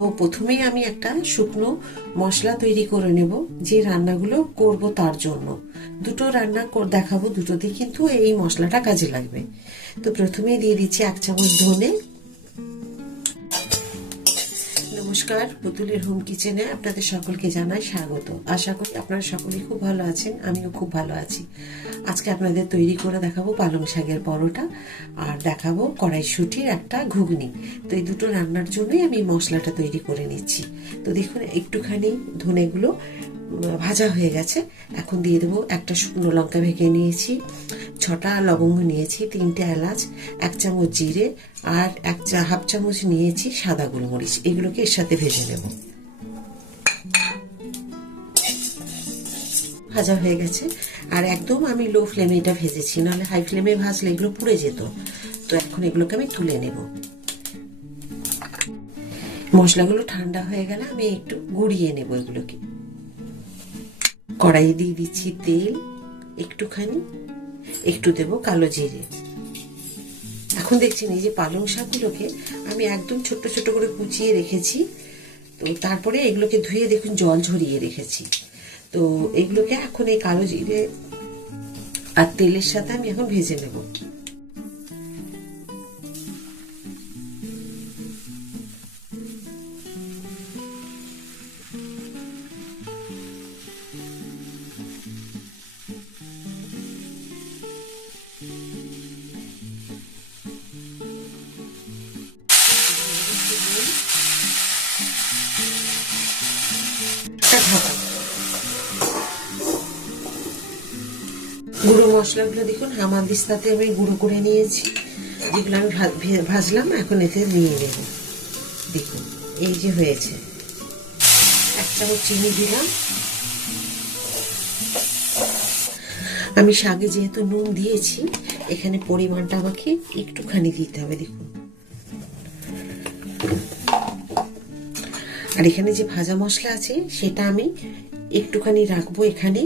তো প্রথমেই আমি একটা শুকনো মশলা তৈরি করে নেব, যে রান্নাগুলো করব তার জন্য। দুটো রান্না দেখাবো, দুটোতে কিন্তু এই মশলাটা কাজে লাগবে। তো প্রথমেই দিয়ে দিচ্ছি 1 চামচ ধনে। নমস্কার, পুতুলের হোম কিচেনে আপনাদের সকলকে জানাই স্বাগত। আশা করি আপনারা সকলেই খুব ভালো আছেন, আমিও খুব ভালো আছি। আজকে আপনাদের তৈরি করে দেখাবো পালং শাকের পরোটা, আর দেখাবো কড়াইশুঁটির একটা ঘুগনি। তো এই দুটো রান্নার জন্যই আমি মশলাটা তৈরি করে নিচ্ছি। তো দেখুন, একটুখানি ধনেগুলো ভাজা হয়ে গেছে। এখন দিয়ে দেবো একটা শুকনো লঙ্কা ভেঙে নিয়েছি, 6টা লবঙ্গ নিয়েছি, 3টে এলাচ, 1 চামচ জিরে, আর হাফ চামচ নিয়েছি সাদা গোলমরিচ। এগুলোকে এর সাথে ভেজে নেব। ভাজা হয়ে গেছে, আর একদম আমি লো ফ্লেমে এটা ভেজেছি, নাহলে হাই ফ্লেমে ভাজলে এগুলো পুড়ে যেত। তো এখন এগুলোকে আমি তুলে নেব। মশলাগুলো ঠান্ডা হয়ে গেলে আমি একটু গুঁড়িয়ে নেব এগুলোকে। কড়াইয়ে দিয়ে দিচ্ছি তেল একটুখানি, একটু দেব কালো জিরে। এখন দেখছেন এই যে পালং শাকগুলোকে আমি একদম ছোট্ট ছোট করে কুচিয়ে রেখেছি। তো তারপরে এগুলোকে ধুয়ে দেখুন জল ঝরিয়ে রেখেছি। তো এগুলোকে এখন এই কালো জিরে আর তেলের সাথে আমি এখন ভেজে নেব। গুঁড়ো মশলাগুলো দেখুন হামাদিস্তাতে আমি গুঁড়ো করে নিয়েছি, যেগুলো আমি ভাজলাম। এখন এতে নিয়ে নেব। দেখুন এই যে হয়েছে। 1 চামচ চিনি দিলাম। আমি শাকে যেহেতু নুন দিয়েছি, এখানে পরিমাণটা আমাকে একটুখানি দিতে হবে। দেখুন, আর এখানে যে ভাজা মশলা আছে সেটা আমি একটুখানি রাখবো এখানে,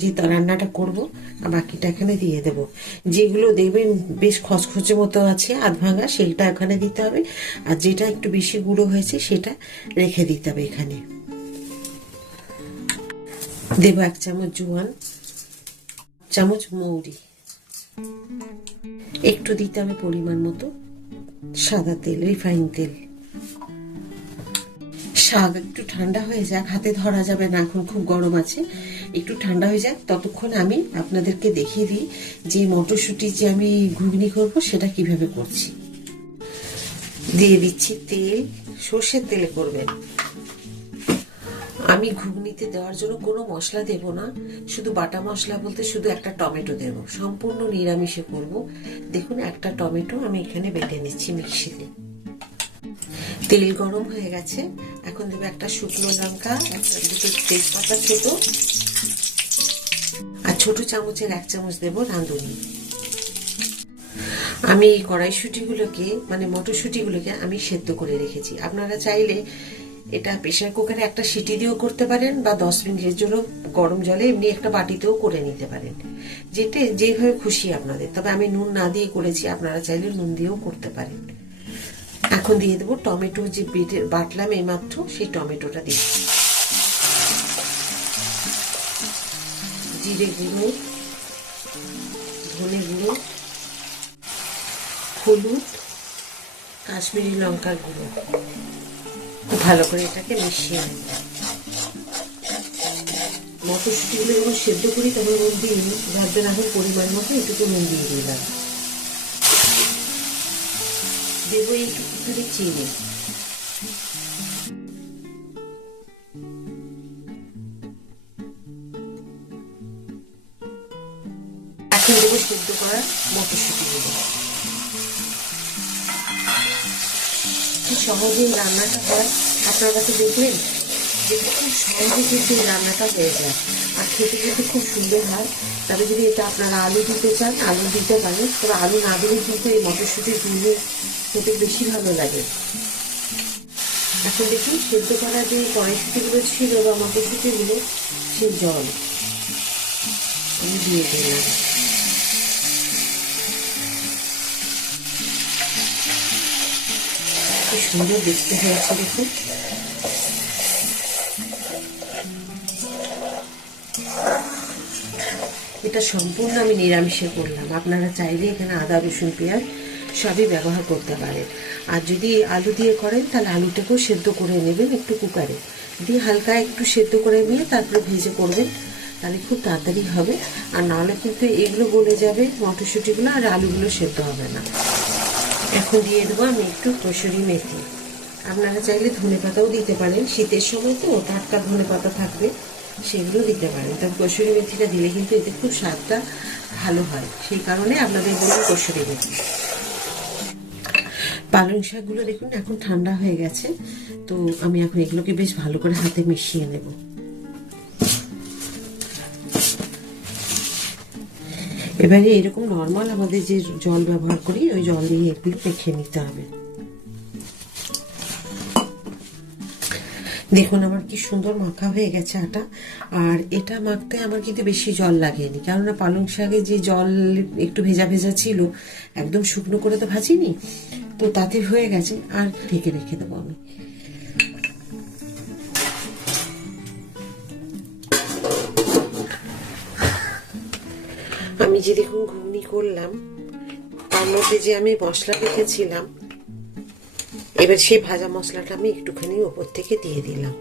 যে রান্নাটা করব, আর বাকিটা এখানে দিয়ে দেব। যেগুলো দেখবেন বেশ খচখচে মতো আছে আধ ভাঙা, সেইটা এখানে দিতে হবে, আর যেটা একটু বেশি গুঁড়ো হয়েছে সেটা রেখে দিতে হবে এখানে। দেব 1 চামচ জোয়ান, চামচ মৌরি, একটু দিতে হবে পরিমাণ মতো সাদা তেল, রিফাইন তেল। শাক একটু ঠান্ডা হয়ে যাক, হাতে ধরা যাবে না, এখন খুব গরম আছে। একটু ঠান্ডা হয়ে যাক, ততক্ষণ আমি আপনাদেরকে দেখিয়ে দিই যে মটরশুঁটি যে আমি ঘুগনি করব সেটা কিভাবে করছি। দিয়ে দিচ্ছি তেল, সর্ষের তেলে করবেন। আমি ঘুগনিতে দেওয়ার জন্য কোনো মশলা দেব না, শুধু বাটা মশলা বলতে শুধু একটা টমেটো দেব, সম্পূর্ণ নিরামিষে করব। দেখুন একটা টমেটো আমি এখানে বেটে নিচ্ছি মিক্সিতে। তেল গরম হয়ে গেছে, এখন দেবো একটা শুকনো লঙ্কা, দুটো তেজপাতা ছোট, আর ছোট চামচের 1 চামচ দেব রাঁধুনি। আমি এই কড়াইশুঁটিগুলোকে মানে মটরশুঁটিগুলোকে আমি সেদ্ধ করে রেখেছি। আপনারা চাইলে এটা প্রেসার কুকারে একটা সিটি দিয়েও করতে পারেন, বা 10 মিনিটের জন্য গরম জলে এমনি একটা বাটিতেও করে নিতে পারেন, যেটা যেভাবে খুশি আপনাদের। তবে আমি নুন না দিয়ে করেছি, আপনারা চাইলে নুন দিয়েও করতে পারেন। এখন দিয়ে দেবো টমেটো, যে বাটলাম এইমাত্র সেই টমেটোটা দিচ্ছি। জিরে গুঁড়ো, ধনে গুঁড়ো, হলুদ, কাশ্মীরি লঙ্কার গুঁড়ো, ভালো করে এটাকে মিশিয়ে নেব। মটরশুঁটিগুলো যখন সেদ্ধ করি তখন নুন দিয়ে ভাববেন, এখন পরিমাণ মতো এটুকু নুন দিয়ে দিলাম। দেবো এইটুকুখানি চিনি। এখন দেবো সেদ্ধ করা মটরশুঁটিগুলো। কি সহজে রান্নাটা হয়, আপনার কাছে দেখবেন যে খুব সহজে কিন্তু এই রান্নাটা হয়ে যায়, আর খেতে খেতে খুব সুন্দর হয়। তবে যদি এটা আপনারা আলু দিতে চান আলু দিতে পারেন, তবে আলু না দিলে কিন্তু এই মটরশুঁটির ঘুগনি খেতে বেশি ভালো লাগে। এখন দেখুন সেদ্ধ করা যে কড়াইশুঁটিগুলো ছিল বা মটরশুঁটিগুলো, সেই জল আমি দিয়ে দিলাম। সুন্দর দেখতে হয়েছে দেখুন। এটা সম্পূর্ণ আমি নিরামিষে করলাম। আপনারা চাইলে এখানে আদা রসুন পেঁয়াজ সবই ব্যবহার করতে পারেন। আর যদি আলু দিয়ে করেন তাহলে আলুটাকেও সেদ্ধ করে নেবেন একটু কুকারে দিয়ে, হালকা একটু সেদ্ধ করে নিয়ে তারপরে ভেজে করবেন, তাহলে খুব তাড়াতাড়ি হবে। আর নাহলে কিন্তু এগুলো গলে যাবে, মটরশুঁটিগুলো, আর আলুগুলো সেদ্ধ হবে না। এখন দিয়ে দেবো আমি একটু কসুরি মেথি। আপনারা চাইলে ধনেপাতাও দিতে পারেন, শীতের সময় তো টাটকা ধনেপাতা থাকবে, সেগুলো দিতে পারেন। তবে কসুরি মেথিটা দিলে কিন্তু এতে খুব স্বাদটা ভালো হয়, সেই কারণে আপনাদের বলুন কসুরি মেথি। পালং শাকগুলো দেখুন এখন ঠান্ডা হয়ে গেছে, তো আমি এখন এগুলোকে বেশ ভালো করে হাতে মিশিয়ে নেব। এবারে এরকম নর্মাল আমাদের যে জল ব্যবহার করি ওই জল দিয়ে এগুলো মেখে নিতে হবে। দেখুন আমার কি সুন্দর মাখা হয়ে গেছে আটা। আর এটা মাখতে আমার কিন্তু বেশি জল লাগেনি, কেননা পালং শাকে যে জল একটু ভেজা ভেজা ছিল, একদম শুকনো করে তো ভাজিনি, তো তাতে হয়ে গেছে। আর ঢেকে রেখে দেবো আমি। আমি যে দেখুন ঘুগনি করলাম, তার মধ্যে যে আমি মশলা রেখেছিলাম, এবার সেই ভাজা মশলাটা আমি একটুখানি ওপর থেকে দিয়ে দিলাম।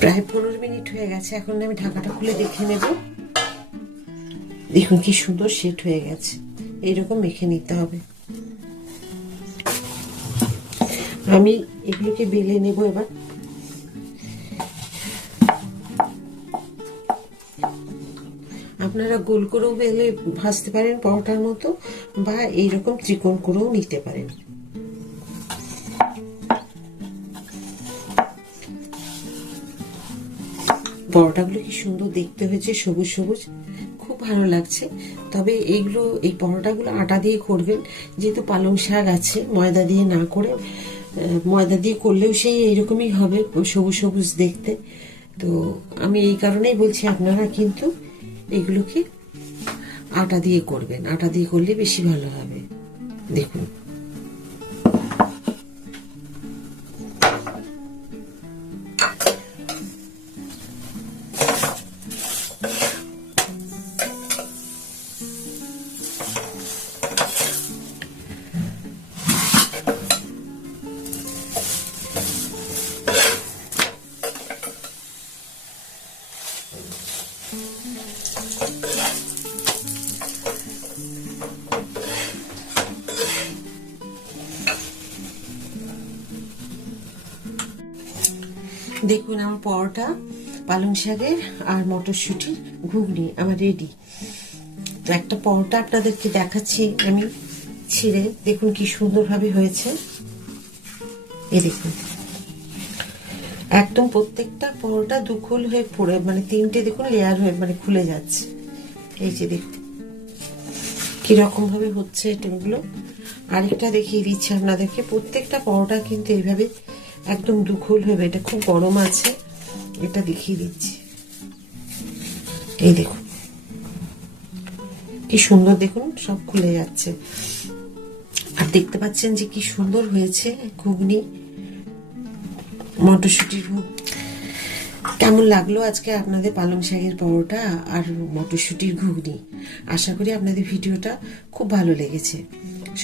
প্রায় 15 মিনিট হয়ে গেছে, এখন আমি ঢাকাটা খুলে দেখে নেব। দেখুন কি সুন্দর সেট হয়ে গেছে, এইরকম মেখে নিতে হবে। আমি এগুলোকে বেলে নেব এবার। আপনারা গোল করেও বেলে ভাজতে পারেন পরোটার মতো, বা এইরকম ত্রিকোণ করেও নিতে পারেন। পরোটাগুলো কি সুন্দর দেখতে হয়েছে, সবুজ সবুজ, খুব ভালো লাগছে। তবে এইগুলো, এই পরোটাগুলো আটা দিয়ে করবেন, যেহেতু পালং শাক আছে, ময়দা দিয়ে না করে, ময়দা দিয়ে করলেও সেই এইরকমই হবে, সবুজ সবুজ দেখতে। তো আমি এই কারণেই বলছি আপনারা কিন্তু এগুলোকে আটা দিয়ে করবেন, আটা দিয়ে করলে বেশি ভালো হবে। দেখুন দেখুন আমার পরোটা, পালং শাকের আর মটরশুঁটির ঘুগনি আমার রেডি। তো একটা পরোটা আপনাদেরকে দেখাচ্ছি আমি ছিঁড়ে, দেখুন কি সুন্দরভাবে হয়েছে। এই দেখুন একদম প্রত্যেকটা পরোটা দুখোল হয়ে পড়ে, মানে 3টে দেখুন লেয়ার হয়ে মানে খুলে যাচ্ছে। এই যে দেখুন কিরকম ভাবে হচ্ছে এগুলো। আরেকটা দেখিয়ে দিচ্ছি আপনাদেরকে, প্রত্যেকটা পরোটা কিন্তু এইভাবে একদম দুখোল হবে। এটা খুব গরম আছে, এটা দেখিয়ে দিচ্ছি। এই দেখুন কি সুন্দর, দেখুন সব খুলে যাচ্ছে। আর দেখতে পাচ্ছেন যে কি সুন্দর হয়েছে ঘুগনি, মটরশুঁটির ঘুগনি। কেমন লাগলো আজকে আপনাদের পালং শাকের পরোটা আর মটরশুঁটির ঘুগনি? আশা করি আপনাদের ভিডিওটা খুব ভালো লেগেছে।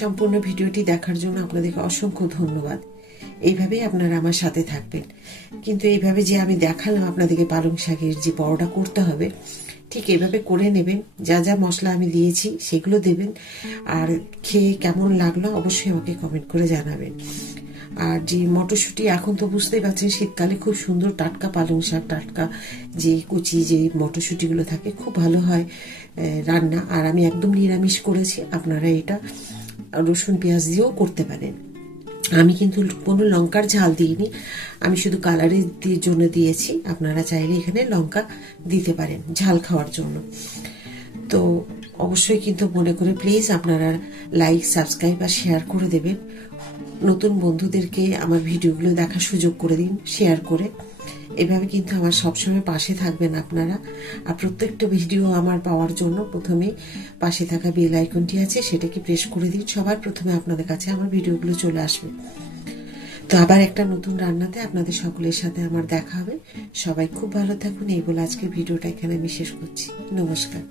সম্পূর্ণ ভিডিওটি দেখার জন্য আপনাদেরকে অসংখ্য ধন্যবাদ। এইভাবেই আপনারা আমার সাথে থাকবেন। কিন্তু এইভাবে যে আমি দেখালাম আপনাদেরকে পালং শাকের যে পরোটা করতে হবে, ঠিক এইভাবে করে নেবেন। যা যা মশলা আমি দিয়েছি সেগুলো দেবেন। আর খেয়ে কেমন লাগলো অবশ্যই আমাকে কমেন্ট করে জানাবেন। আর যে মটরশুঁটি, এখন তো বুঝতেই পারছেন শীতকালে খুব সুন্দর টাটকা পালং শাক, টাটকা যে কুচি যে মটরশুঁটিগুলো থাকে, খুব ভালো হয় রান্না। আর আমি একদম নিরামিষ করেছি, আপনারা এটা রসুন পেঁয়াজ দিয়েও করতে পারেন। আমি কিন্তু কোনো লঙ্কার ঝাল দিইনি, আমি শুধু কালারের জন্য দিয়েছি। আপনারা চাইলে এখানে লঙ্কা দিতে পারেন ঝাল খাওয়ার জন্য। তো অবশ্যই কিন্তু মনে করে প্লিজ আপনারা লাইক, সাবস্ক্রাইব আর শেয়ার করে দেবেন। নতুন বন্ধুদেরকে আমার ভিডিওগুলো দেখার সুযোগ করে দিন শেয়ার করে। এভাবে কিন্তু আমার সবসময় পাশে থাকবেন আপনারা। আর প্রত্যেকটা ভিডিও আমার পাওয়ার জন্য প্রথমে পাশে থাকা বেল আইকনটি আছে, সেটাকে প্রেস করে দিন। সবার প্রথমে আপনাদের কাছে আমার ভিডিওগুলো চলে আসবে। তো আবার একটা নতুন রান্নাতে আপনাদের সকলের সাথে আমার দেখা হবে। সবাই খুব ভালো থাকুন, এই বলে আজকের ভিডিওটা এখানে আমি শেষ করছি। নমস্কার।